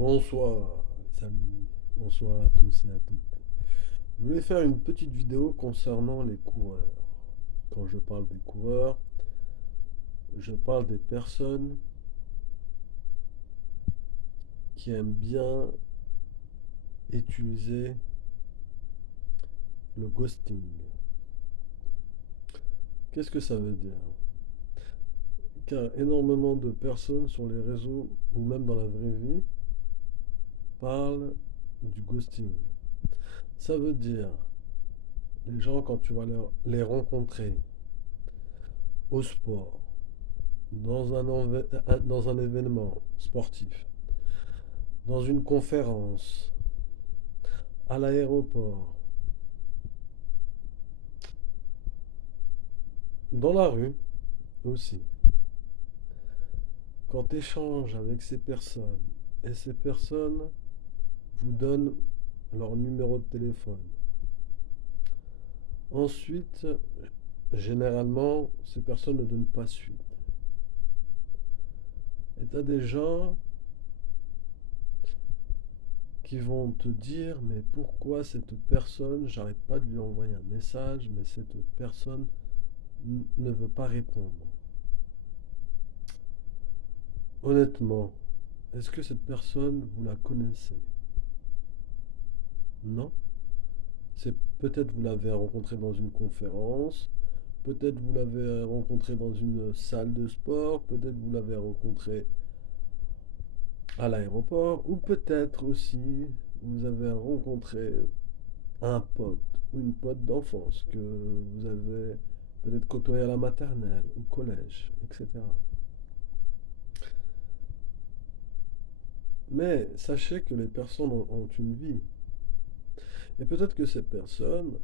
Bonsoir les amis, bonsoir à tous et à toutes. Je voulais faire une petite vidéo concernant les coureurs. Quand je parle des coureurs, je parle des personnes qui aiment bien utiliser le ghosting. Qu'est-ce que ça veut dire? Car énormément de personnes sur les réseaux ou même dans la vraie vie parlent du ghosting. Ça veut dire les gens quand tu vas les rencontrer au sport, dans un événement sportif, dans une conférence, à l'aéroport, dans la rue aussi. Quand tu échanges avec ces personnes et ces personnes vous donnent leur numéro de téléphone. Ensuite, généralement, ces personnes ne donnent pas suite. Et tu as des gens qui vont te dire mais pourquoi cette personne, j'arrête pas de lui envoyer un message, mais cette personne ne veut pas répondre. Honnêtement, est-ce que cette personne, vous la connaissez? Non? C'est peut-être vous l'avez rencontré dans une conférence, peut-être vous l'avez rencontré dans une salle de sport, peut-être vous l'avez rencontré à l'aéroport, ou peut-être aussi vous avez rencontré un pote ou une pote d'enfance que vous avez peut-être côtoyé à la maternelle, au collège, etc. Mais sachez que les personnes ont une vie. Et peut-être que ces personnes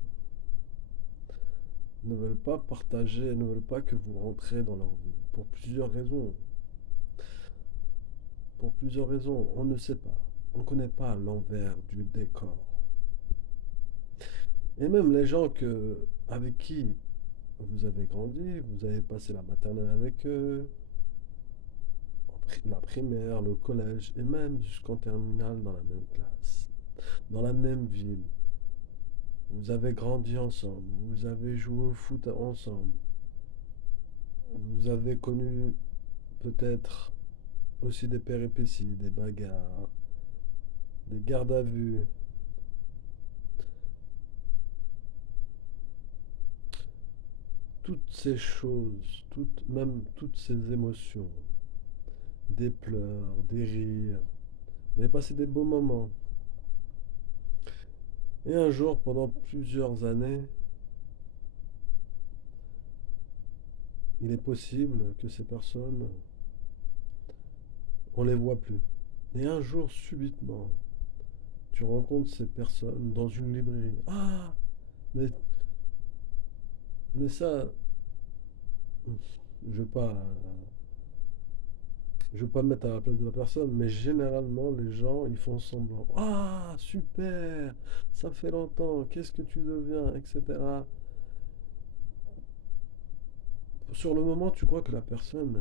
ne veulent pas partager, ne veulent pas que vous rentrez dans leur vie. Pour plusieurs raisons. Pour plusieurs raisons. On ne sait pas. On ne connaît pas l'envers du décor. Et même les gens avec qui vous avez grandi, vous avez passé la maternelle avec eux, la primaire, le collège, et même jusqu'en terminale dans la même classe, dans la même ville. Vous avez grandi ensemble, vous avez joué au foot ensemble, vous avez connu peut-être aussi des péripéties, des bagarres, des gardes à vue. Toutes ces choses, même toutes ces émotions, des pleurs, des rires. Vous avez passé des beaux moments. Et un jour, pendant plusieurs années, il est possible que ces personnes, on les voit plus. Et un jour, subitement, tu rencontres ces personnes dans une librairie. Ah, mais, mais ça, je veux pas, je veux pas me mettre à la place de la personne, mais généralement, les gens, ils font semblant. Ah, super, ça fait longtemps, qu'est-ce que tu deviens, etc. Sur le moment, tu crois que la personne,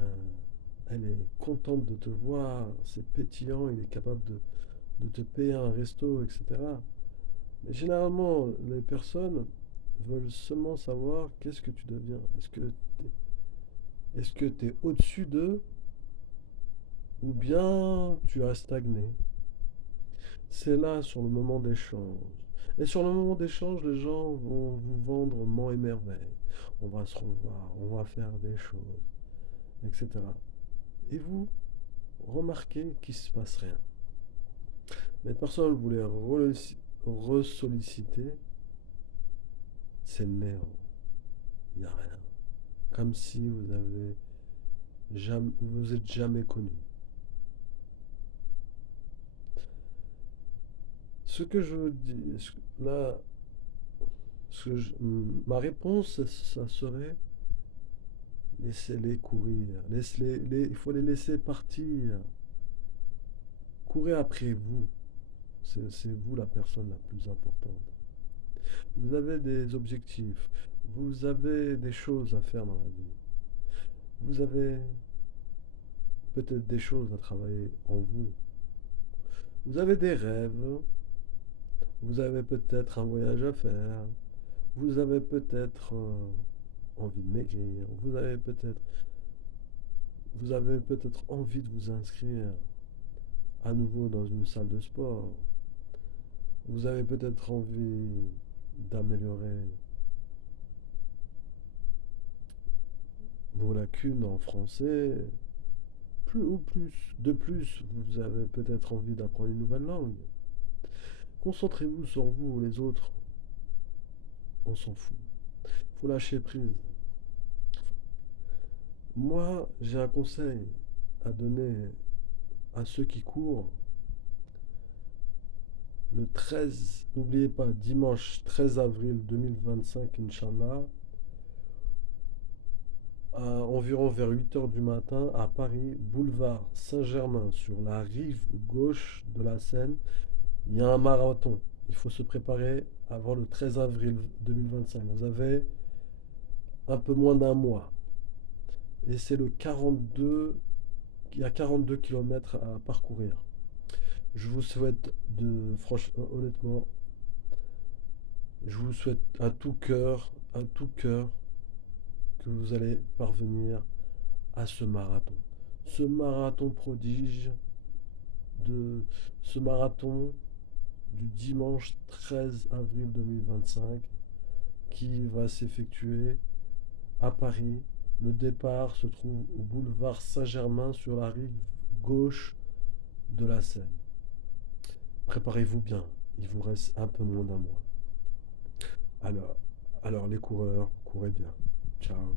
elle est contente de te voir, c'est pétillant, il est capable de te payer un resto, etc. Mais généralement, les personnes veulent seulement savoir qu'est-ce que tu deviens. Est-ce que tu es au-dessus d'eux ou bien tu as stagné? C'est là sur le moment d'échange. Et sur le moment d'échange, les gens vont vous vendre monts et merveilles. On va se revoir, on va faire des choses, etc. Et vous remarquez qu'il ne se passe rien. Les personnes vous les ressolliciter, c'est néant. Il n'y a rien. Comme si vous êtes jamais connu. Ce que je veux dire, là, ma réponse, ça serait laissez-les courir. Il faut les laisser partir. Courez après vous. C'est vous la personne la plus importante. Vous avez des objectifs. Vous avez des choses à faire dans la vie. Vous avez peut-être des choses à travailler en vous. Vous avez des rêves, vous avez peut-être un voyage à faire, vous avez peut-être envie de maigrir, vous avez peut-être envie de vous inscrire à nouveau dans une salle de sport. Vous avez peut-être envie d'améliorer vos lacunes en français. Plus ou plus, de plus, vous avez peut-être envie d'apprendre une nouvelle langue. Concentrez-vous sur vous, les autres, on s'en fout. Faut lâcher prise. Moi, j'ai un conseil à donner à ceux qui courent. Le 13, n'oubliez pas, dimanche 13 avril 2025, Inch'Allah, à environ vers 8 heures du matin, à Paris, boulevard Saint-Germain, sur la rive gauche de la Seine, il y a un marathon. Il faut se préparer avant le 13 avril 2025. Vous avez un peu moins d'un mois. Et c'est le 42, il y a 42 kilomètres à parcourir. Je vous souhaite franchement, honnêtement, je vous souhaite à tout cœur, que vous allez parvenir à ce marathon. Ce marathon prodige de ce marathon du dimanche 13 avril 2025 qui va s'effectuer à Paris. Le départ se trouve au boulevard Saint-Germain sur la rive gauche de la Seine. Préparez-vous bien, il vous reste un peu moins d'un mois. Alors, alors les coureurs, courez bien. Ciao.